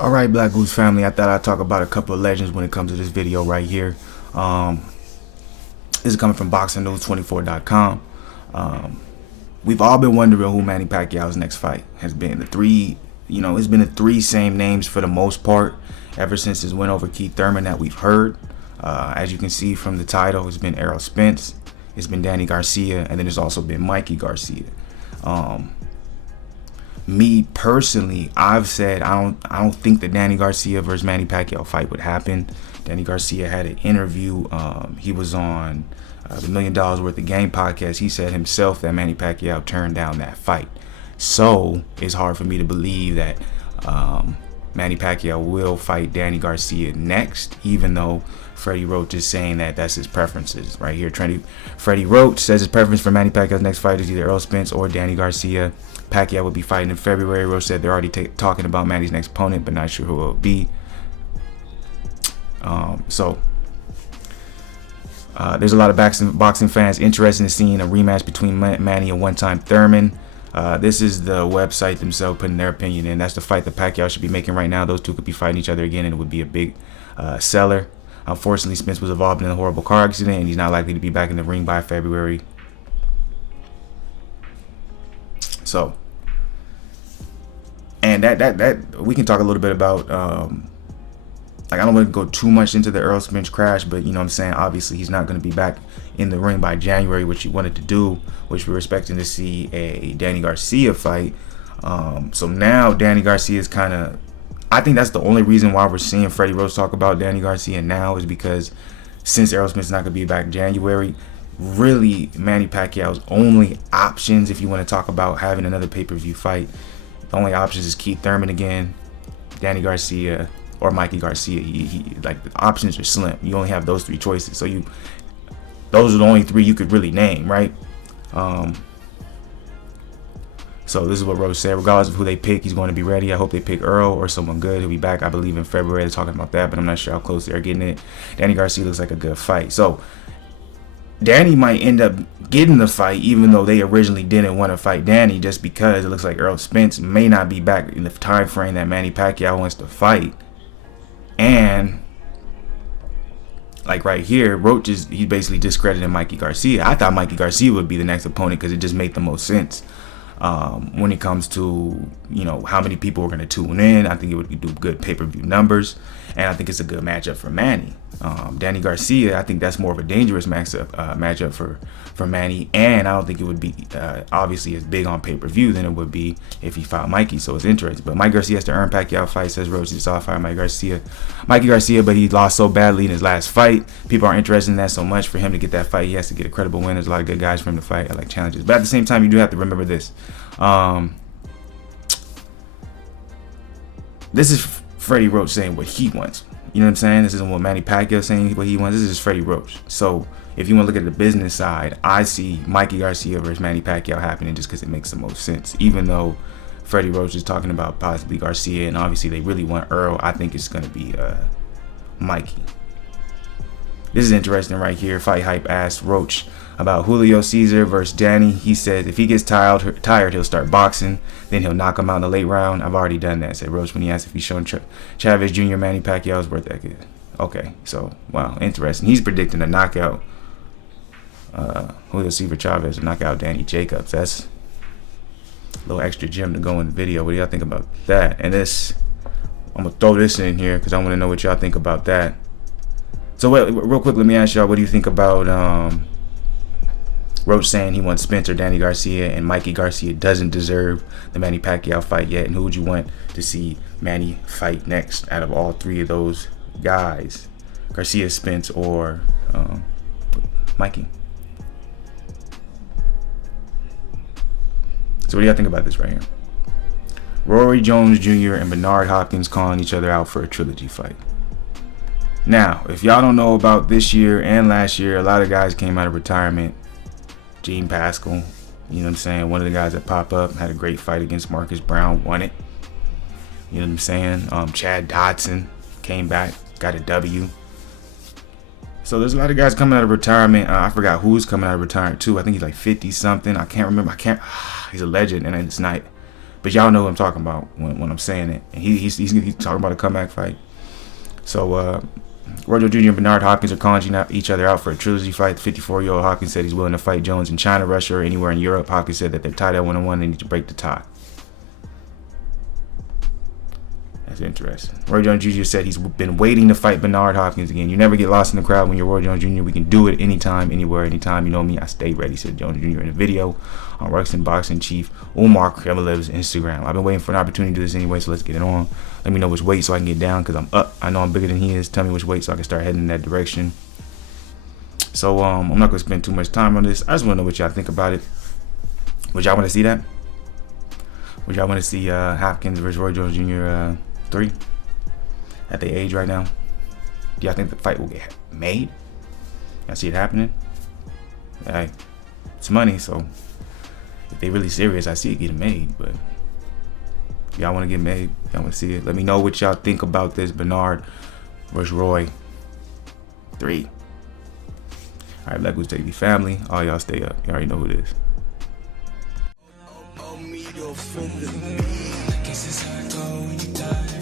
Alright, Black Goose family, I thought I'd talk about a couple of legends when it comes to this video right here. This is coming from BoxingNews24.com. We've all been wondering who Manny Pacquiao's next fight has been. It's been the three same names for the most part ever since his win over Keith Thurman that we've heard. As you can see from the title, it's been Errol Spence, it's been Danny Garcia, and then it's also been Mikey Garcia. Me personally, I've said I don't think the Danny Garcia versus Manny Pacquiao fight would happen. Danny Garcia had an interview. He was on the $1 Million Worth of Game podcast. He said himself that Manny Pacquiao turned down that fight. So it's hard for me to believe that Manny Pacquiao will fight Danny Garcia next, even though Freddie Roach is saying that that's his preferences right here. Freddie Roach says his preference for Manny Pacquiao's next fight is either Errol Spence or Danny Garcia. Pacquiao will be fighting in February. Roach said they're already talking about Manny's next opponent, but not sure who it will be. There's a lot of boxing fans interested in seeing a rematch between Manny and one-time Thurman. This is the website themselves putting their opinion in. That's the fight that Pacquiao should be making right now. Those two could be fighting each other again, and it would be a big seller. Unfortunately, Spence was involved in a horrible car accident, and he's not likely to be back in the ring by February. So, and that we can talk a little bit about. I don't want to go too much into the Errol Spence crash, but you know what I'm saying, obviously he's not going to be back in the ring by January, which he wanted to do, which we're expecting to see a Danny Garcia fight. So now Danny Garcia is kind of, I think that's the only reason why we're seeing Freddie Roach talk about Danny Garcia now, is because since Errol Spence is not going to be back in January, really Manny Pacquiao's only options, if you want to talk about having another pay-per-view fight, the only options is Keith Thurman again, Danny Garcia, or Mikey Garcia. Like, the options are slim. You only have those three choices. So those are the only three you could really name, right? So this is what Roach said. Regardless of who they pick, he's going to be ready. I hope they pick Earl or someone good. He'll be back, I believe, in February. They're talking about that, but I'm not sure how close they're getting it. Danny Garcia looks like a good fight. So Danny might end up getting the fight, even though they originally didn't want to fight Danny, just because it looks like Errol Spence may not be back in the time frame that Manny Pacquiao wants to fight. And like right here, Roach he's basically discrediting Mikey Garcia. I thought Mikey Garcia would be the next opponent because it just made the most sense when it comes to, you know, how many people are going to tune in. I think it would do good pay-per-view numbers, and I think it's a good matchup for Manny. Danny Garcia, I think that's more of a dangerous matchup for Manny, and I don't think it would be obviously as big on pay-per-view than it would be if he fought Mikey, so it's interesting. But Mike Garcia has to earn Pacquiao fight, says Roach. He saw fight Mikey Garcia, but he lost so badly in his last fight. People aren't interested in that so much. For him to get that fight, he has to get a credible win. There's a lot of good guys for him to fight. I like challenges, but at the same time, you do have to remember this. This is Freddie Roach saying what he wants. You know what I'm saying? This isn't what Manny Pacquiao saying what he wants. This is Freddie Roach. So if you want to look at the business side, I see Mikey Garcia versus Manny Pacquiao happening just because it makes the most sense. Even though Freddie Roach is talking about possibly Garcia, and obviously they really want Earl, I think it's going to be Mikey. This is interesting right here. Fight Hype asked Roach about Julio Cesar versus Danny. He said if he gets tired, he'll start boxing. Then he'll knock him out in the late round. I've already done that, said Roach when he asked if he's shown Chavez Jr. Manny Pacquiao's worth that good. Okay, so, wow, interesting. He's predicting a knockout. Julio Cesar Chavez to knock out Danny Jacobs. That's a little extra gem to go in the video. What do y'all think about that? And this, I'm going to throw this in here because I want to know what y'all think about that. So, real quick, let me ask y'all, what do you think about Roach saying he wants Spence or Danny Garcia, and Mikey Garcia doesn't deserve the Manny Pacquiao fight yet? And who would you want to see Manny fight next out of all three of those guys? Garcia, Spence, or Mikey? So what do y'all think about this right here? Rory Jones Jr. and Bernard Hopkins calling each other out for a trilogy fight. Now, if y'all don't know about this year and last year, a lot of guys came out of retirement. Gene Pascal, you know what I'm saying? One of the guys that popped up, had a great fight against Marcus Brown, won it. You know what I'm saying? Chad Dodson came back, got a W. So there's a lot of guys coming out of retirement. I forgot who's coming out of retirement too. I think he's like 50 something. I can't remember. He's a legend, and it's not But y'all know what I'm talking about when I'm saying it. And he's talking about a comeback fight. So Roy Jones Jr. and Bernard Hopkins are calling each other out for a trilogy fight. The 54-year-old Hopkins said he's willing to fight Jones in China, Russia, or anywhere in Europe. Hopkins said that they're tied at 1-1. They need to break the tie. That's interesting. Roy Jones Jr. said he's been waiting to fight Bernard Hopkins again. You never get lost in the crowd when you're Roy Jones Jr. We can do it anytime, anywhere, anytime. You know me, I stay ready, said Jones Jr. in a video on Ruxin Boxing Chief Umar Kremelev's Instagram. I've been waiting for an opportunity to do this anyway, so let's get it on. Let me know which weight so I can get down, because I'm up. I know I'm bigger than he is. Tell me which weight so I can start heading in that direction. So I'm not going to spend too much time on this. I just want to know what y'all think about it. Would y'all want to see that? Would y'all want to see Hopkins versus Roy Jones Jr. 3 at their age right now? Do y'all think the fight will get made? Y'all see it happening? Hey, it's money, so if they really serious, I see it getting made. But if y'all want to get made, y'all want to see it, let me know what y'all think about this Bernard versus Roy 3. All right, Black Goose TV family, all y'all stay up. You already know who it is. Guess it's how it go when you die.